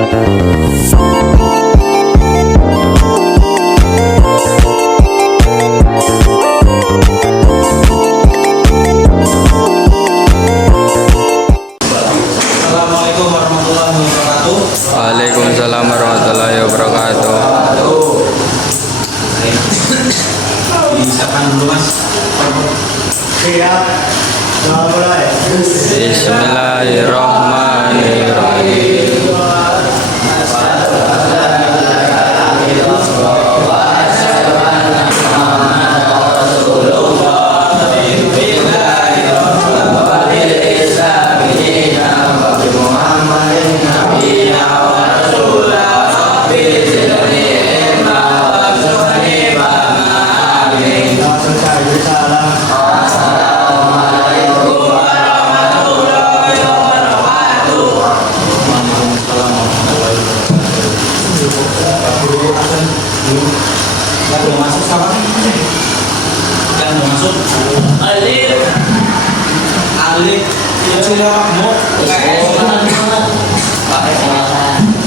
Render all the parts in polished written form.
Waalaikumsalam warahmatullahi wabarakatuh. Silakan dulu Mas. Siap. Mulai. Bismillahirrahmanirrahim. Yang mau masuk siapa? Yang mau masuk Alif. Alif itu kamu pakai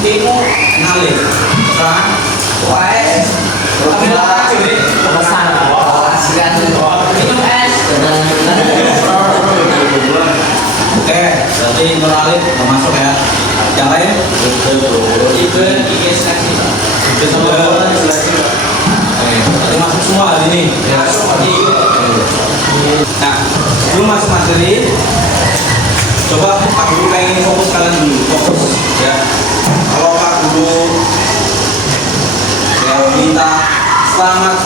Timo Alif kan? Wes tapi lah ini pesan asian itu es. Oke, berarti Nur Alif mau masuk ya. Yang lain? Itu seleksi. Itu semua seleksi. Oke, masuk semua hari ini. Nah, sebelum masuk materi, coba Pak Guru pengen fokus kalian dulu, fokus ya. Kalau Pak Guru ya minta selamat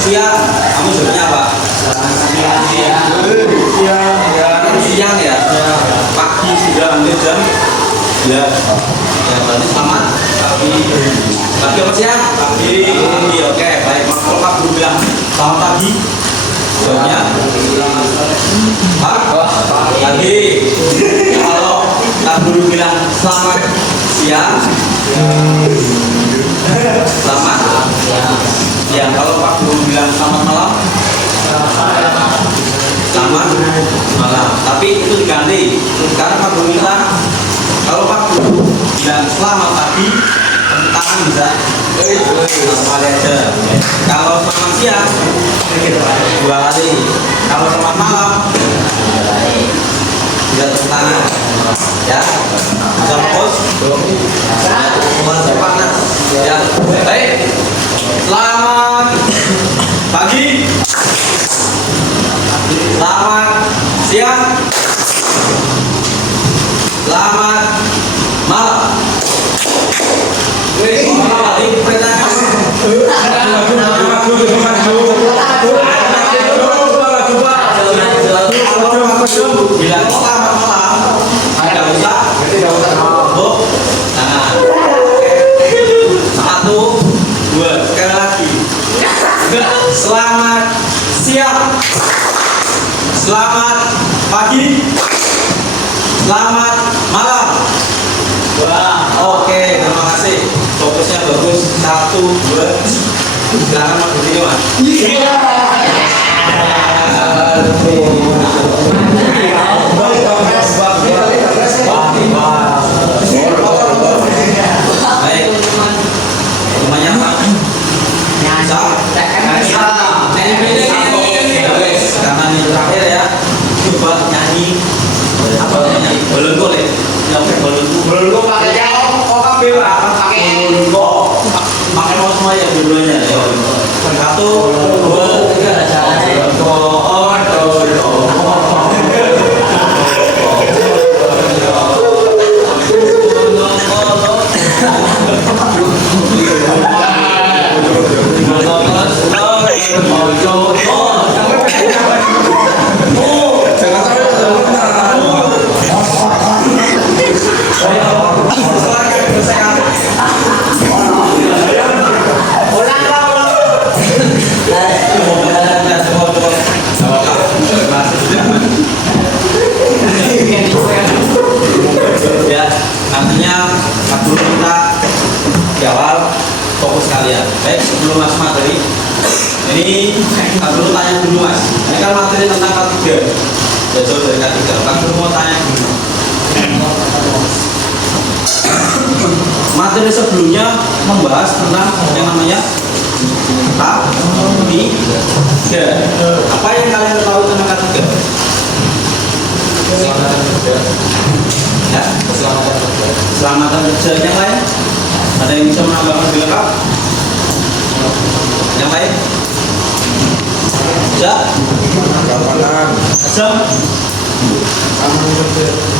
siang, kamu jawabnya apa? Selamat siang ya. Pagi sudah hampir jam ya. Ya berarti selamat pagi. Pagi apa siang? Pagi. Oke, baik. Kalau Pak Guru bilang selamat pagi, jawabnya pagi. Kalau Pak Guru bilang selamat siang, selamat ya. Kalau Pak Guru bilang selamat malam, selamat malam. Tapi itu diganti karena Pak Guru bilang kalau Pak Guru bilang selamat pagi, tangan bisa aja. Kalau selamat siang 2 kali. Kalau selamat malam bisa tepuk tangan ya. Bisa fokus masih panas ya. Baik, selamat pagi, selamat siang, selamat malam. Bila selamat malam, tidak usah tepuk tangan. 1, 2, sekali lagi. Selamat siang, selamat pagi, selamat malam. Wah, oke, terima kasih. Fokusnya bagus. 1, 2. Sekarang mau begini Mas. Iya. Baik. Rumahnya Pak. Karena ini terakhir ya. Coba nyanyi. Apa namanya? Bolon boleh. Bolon pakai OKB Pak. Pakai mau semua ya dulunya ya. 1, 2, 3. Ya, nantinya Pak Guru minta di awal fokus kalian. Baik, sebelum masuk materi, ini Pak Guru tanya dulu Mas. Ini kan materi tentang K3. Ya, jauh dari K3. Pak Guru mau tanya dulu. materi sebelumnya membahas tentang yang namanya K3. Apa yang kalian tahu tentang K3? Ya, keselamatan kerja. Yang lain? Ada yang bisa menambahkan lebih lengkap? Yang lain? Bisa? Asam?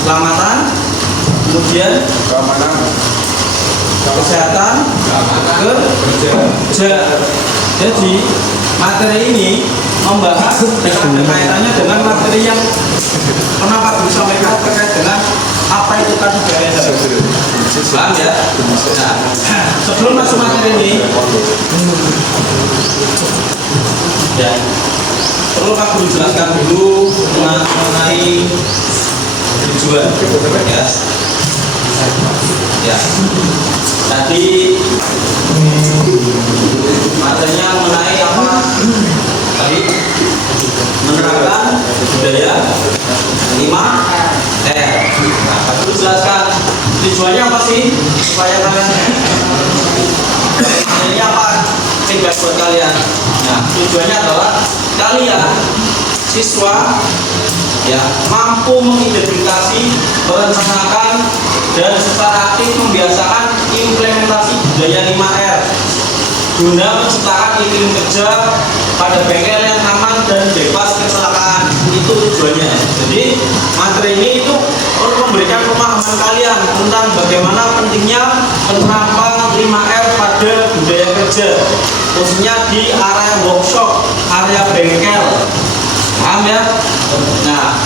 Keselamatan, kemudian kesehatan, kerja. Jadi materi ini membahas dengan kaitannya dengan materi yang pernah Pak Guru sampaikan terkait dengan apa itu K3 L. Paham ya? Nah, sebelum masuk materi ini, ya, perlu Pak Guru jelaskan dulu mengenai tujuan. Ya, tadi materinya mengenai apa? Tadi menerapkan budaya 5R. Nah, Pak Guru jelaskan tujuannya apa sih supaya kalian ini apa feedback buat kalian. Nah, tujuannya adalah kalian siswa ya mampu mengidentifikasi, merencanakan dan secara aktif membiasakan implementasi budaya 5R guna menciptakan iklim kerja pada bengkel yang aman dan bebas kecelakaan. Itu tujuannya. Jadi materi ini itu untuk memberikan pemahaman kalian tentang bagaimana pentingnya penerapan 5R pada budaya kerja, khususnya di area workshop, area bengkel. Paham ya? Nah,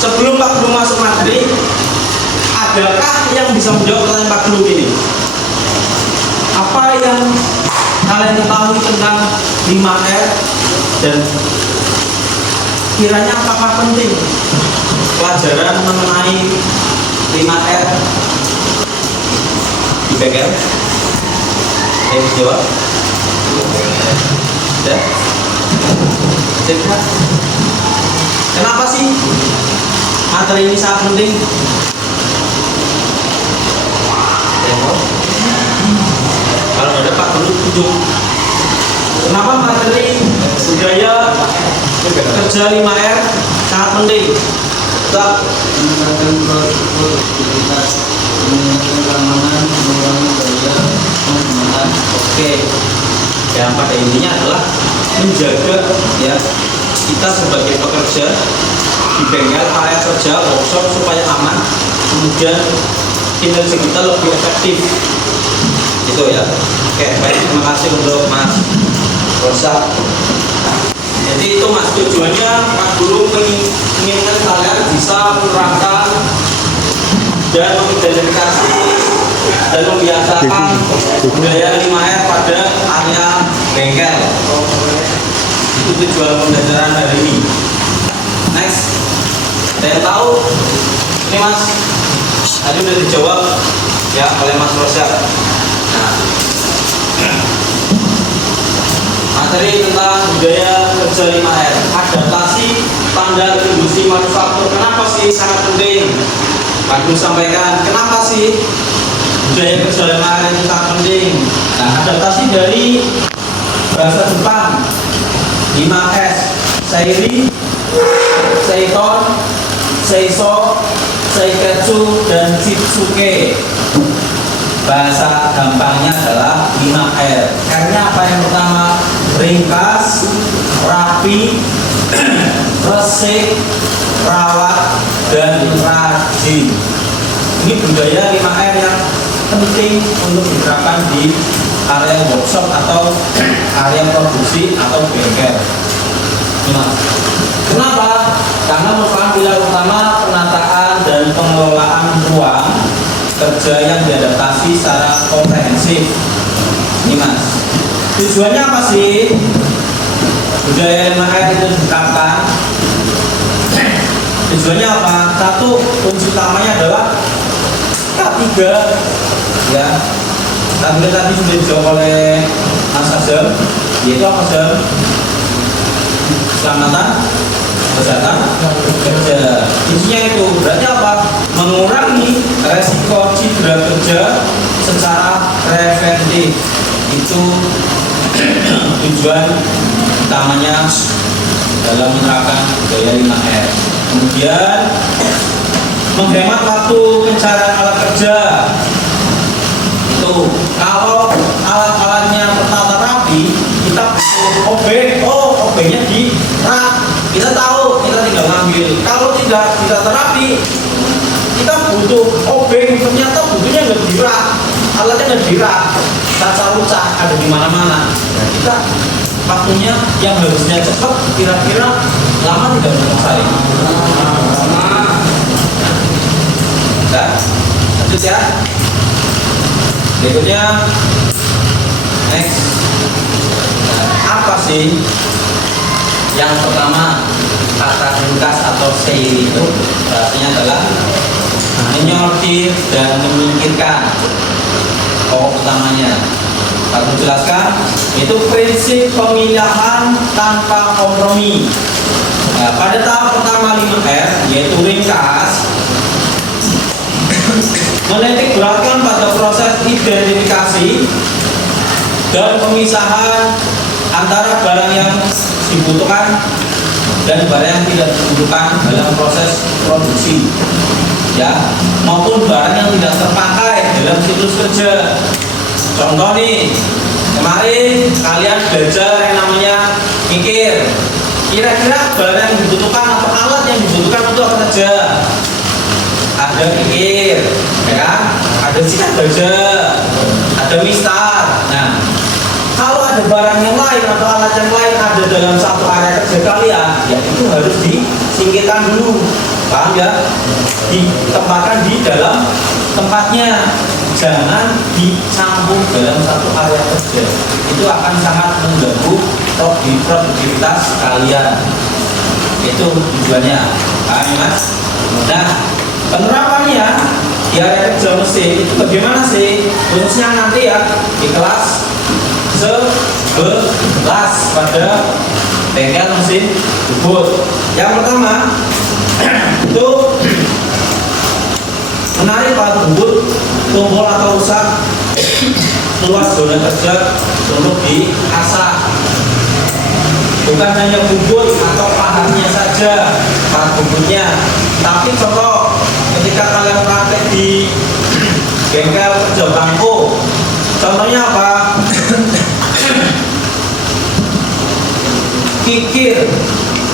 sebelum Pak Guru masuk materi, adakah yang bisa menjawab pertanyaan Pak Guru ini? Apa yang kalian ketahui tentang 5R dan kiranya apakah penting pelajaran mengenai 5R di bengkel? Ayo jawab. Ya. Kenapa sih materi ini sangat penting? Kalau ada Pak Guru tunjuk. Kenapa materi budaya kerja 5R sangat penting? Tetap oke. Yang pada intinya adalah menjaga ya kita sebagai pekerja di bengkel, area kerja, workshop supaya aman, kemudian kinerja kita lebih efektif. Itu ya. Oke, baik, terima kasih untuk Mas Rosa. Jadi itu Mas tujuannya Pak Guru menginginkan kalian bisa menerapkan dan mengidentifikasi dan membiasakan budaya 5R pada area bengkel. Itu tujuan pembelajaran hari ini. Next, saya tahu ini Mas tadi udah dijawab ya oleh Mas Rosa. Nah, materi tentang budaya kerja 5R, adaptasi standar industri manufaktur. Kenapa sih sangat penting? Pak Guru sampaikan, kenapa sih budaya kerja 5R itu sangat penting? Nah, adaptasi dari bahasa Jepang 5S, Seiri, Seiton, Seiso, Seiketsu, dan Shitsuke. Bahasa gampangnya adalah 5R. R-nya apa yang pertama? Ringkas, rapi, resik, rawat, dan rajin. Ini budaya 5R yang penting untuk diterapkan di area workshop atau area produksi atau bengkel. Kenapa? Karena merupakan pilar utama penataan dan pengelolaan ruang kerja yang diadaptasi secara komprehensif. Ini Mas, tujuannya apa sih budaya 5R itu diterapkan? Tujuannya apa? Satu, kunci utamanya adalah K3 ya. Tadi sudah dijawab oleh Mas Azam, yaitu apa Azam? Keselamatan, kesehatan kerja. Intinya itu berarti apa? Mengurangi resiko cedera kerja secara preventif. Itu tujuan utamanya dalam menerapkan gaya 5R. Kemudian menghemat waktu pencarian alat kerja. Itu kalau alat-alatnya tertata rapi, kita butuh obeng. Oh, obengnya di rak. Kita tahu, kita tinggal ngambil. Kalau tidak terapi, kita butuh obeng. Ternyata butuhnya nggak di rak, alatnya nggak di rak, rusak ada di mana-mana. Nah, kita waktunya yang harusnya cepat, kira-kira lama tidak selesai. Nah, lanjut ya. Berikutnya, next. Apa sih? Yang pertama, kata ringkas atau say itu artinya adalah menyortir dan menyingkirkan. Pokok utamanya, aku jelaskan, itu prinsip pemilahan tanpa kompromi. Nah, pada tahap pertama 5R, yaitu ringkas, menitik beratkan pada proses identifikasi dan pemisahan antara barang yang dibutuhkan dan barang yang tidak dibutuhkan dalam proses produksi, ya, maupun barang yang tidak terpakai dalam siklus kerja. Contoh nih, kemarin kalian belajar yang namanya mikir, kira-kira barang yang dibutuhkan atau alat yang dibutuhkan untuk apa saja. Ada mikir, ya kan? Ada sikat baja, ada mistar. Nah, kalau ada barang yang lain atau alat yang lain ada dalam satu area kerja kalian, ya itu harus disingkirkan dulu. Paham ya? Ditempatkan di dalam tempatnya. Jangan dicampur dalam satu area kerja. Itu akan sangat mengganggu produktivitas kalian. Itu tujuannya. Paham ya, Mas? Nah, penerapannya di area kerja mesin itu bagaimana sih? Khususnya nanti ya di kelas 11 pada bengkel mesin bubut. Yang pertama itu menarik alat bubut tumpul atau rusak luas zona kerja untuk diasah. Bukan hanya bubut atau pahamnya saja, alat bubutnya, tapi contoh ketika kalian praktek di bengkel kerja bangku, contohnya apa?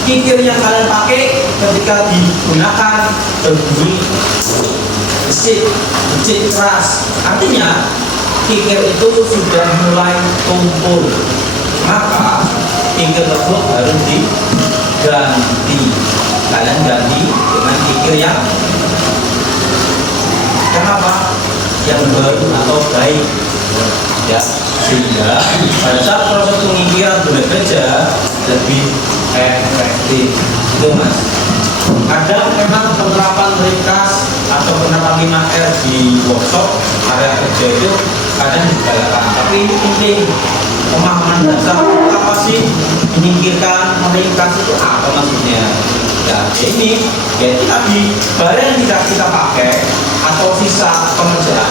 Kikir yang kalian pakai ketika digunakan berbunyi besit keras, artinya kikir itu sudah mulai tumpul, maka kikir tersebut harus diganti. Kalian ganti dengan kikir yang apa? Yang baru atau baik, ya, sehingga pada saat proses pengingkiran bekerja lebih efektif. Itu Mas. Kadang memang penerapan ringkas atau penerapan 5R di workshop area kerja itu kadang digalakkan, tapi ini penting pemahaman dasar apa sih menyingkirkan, meringkas itu apa maksudnya. Ya ini ya tadi barang yang tidak kita pakai atau sisa pengerjaan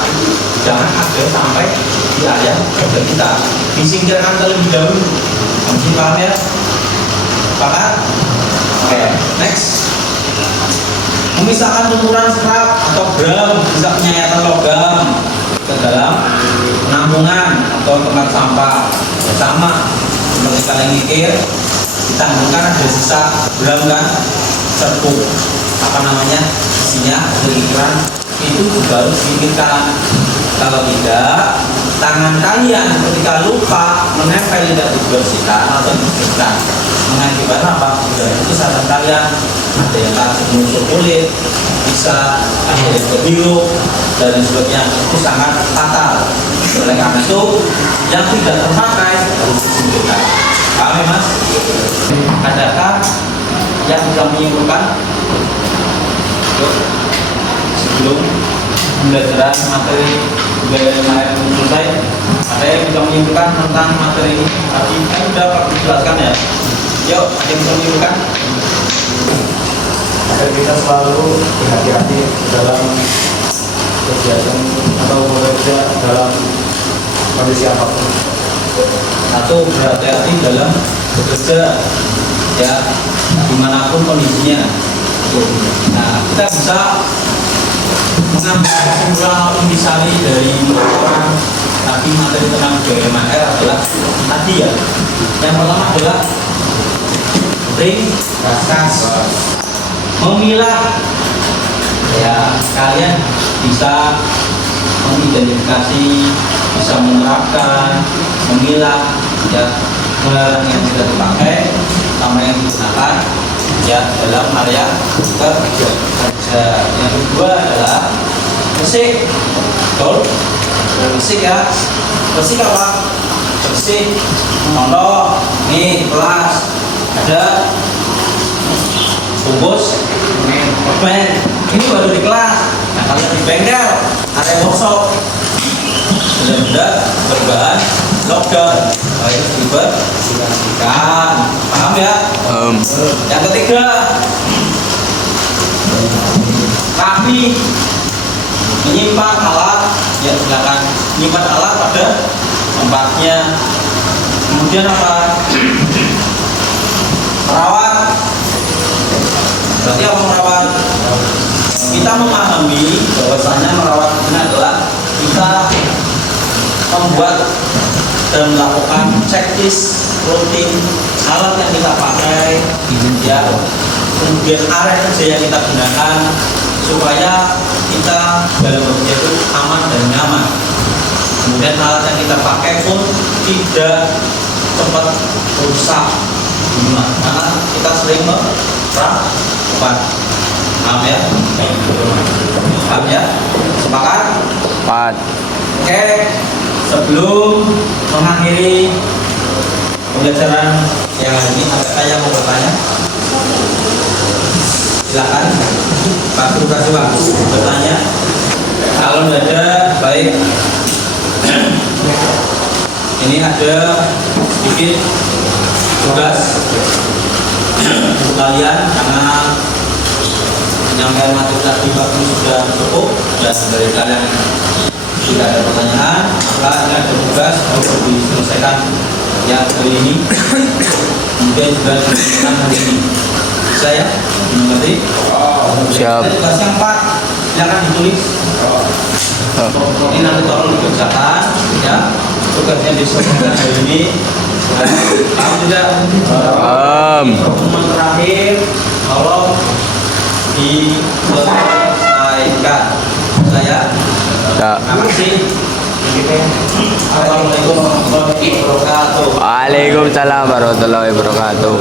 jangan ada sampai di area kerja kita, disingkirkan terlebih dahulu. Masih paham ya? Sepakat? Oke, next. Memisahkan ukuran scrap atau gram bisa penyayatan logam ke dalam penampungan atau tempat sampah. Ya, sama seperti kalian mikir, ditambungkan ada sisa gram kan, serpuk apa namanya isinya ukuran itu juga harus disingkirkan. Kalau tidak, tangan kalian ketika lupa menempel tidak dibersihkan atau dibersihkan mengakibatkan apa? Sudah itu kesehatan kalian ada yang langsung muncul kulit, bisa ada yang berbiru dan sebagainya, itu sangat fatal. Oleh karena itu yang tidak terpakai harus disingkirkan. Paham ya Mas? Adakah yang sudah menyimpulkan sebelum pembelajaran materi gaya 5R selesai? Ada yang sudah menyimpulkan tentang materi ini? Tadi kan sudah dijelaskan ya. Yuk, yang bisa menyimpulkan? Agar kita selalu berhati-hati dalam kegiatan atau bekerja dalam kondisi apapun. Satu, berhati-hati dalam bekerja, ya, dimanapun kondisinya. Nah, kita bisa mengambil kesimpulan atau intisari dari orang tadi materi tentang BMR adalah tadi ya. Yang pertama adalah ringkas, memilah. Ya, kalian bisa mengidentifikasi, bisa menerapkan, memilah, ya, barang yang sudah dipakai sama yang digunakan, ya, dalam area kerja. Yang kedua adalah bersih, betul, bersih ya, bersih apa? Bersih. Contoh, nih kelas ada bungkus permen, ini baru di kelas. Nah, kalau di bengkel ada workshop, benda-benda berbahan logam, harus dibersihkan. Paham ya? Yang ketiga, rapi, menyimpan alat, ya silakan menyimpan alat pada tempatnya. Kemudian apa? Merawat. Berarti apa merawat? Kita memahami bahwasanya merawat ini adalah kita membuat dan melakukan checklist rutin alat yang kita pakai, ya, kemudian area kerja yang kita gunakan supaya kita dalam bekerja itu aman dan nyaman. Kemudian alat yang kita pakai pun tidak cepat rusak, karena kita sering merawat. Paham ya? Paham ya? Sepakat? Empat. Oke, sebelum mengakhiri pembelajaran yang hari ini, ada saya mau bertanya? Silakan, Pak Guru kasih waktu bertanya. Kalau tidak ada, baik. Ini ada sedikit tugas untuk kalian karena penyampaian materi tadi Pak Guru sudah cukup, dan dari kalian tidak ada pertanyaan, maka ini ada tugas untuk diselesaikan yang hari ini, kemudian juga diselesaikan hari ini. Bisa ya? Mengerti? Siap. Tugas yang 4, silakan ditulis. Ini nanti tolong dikerjakan, ya. Tugasnya diselesaikan hari ini. Paham tidak? Pertemuan terakhir, tolong diselesaikan. Saya. Terima kasih. Assalamualaikum warahmatullahi wabarakatuh. Waalaikumsalam warahmatullahi wabarakatuh.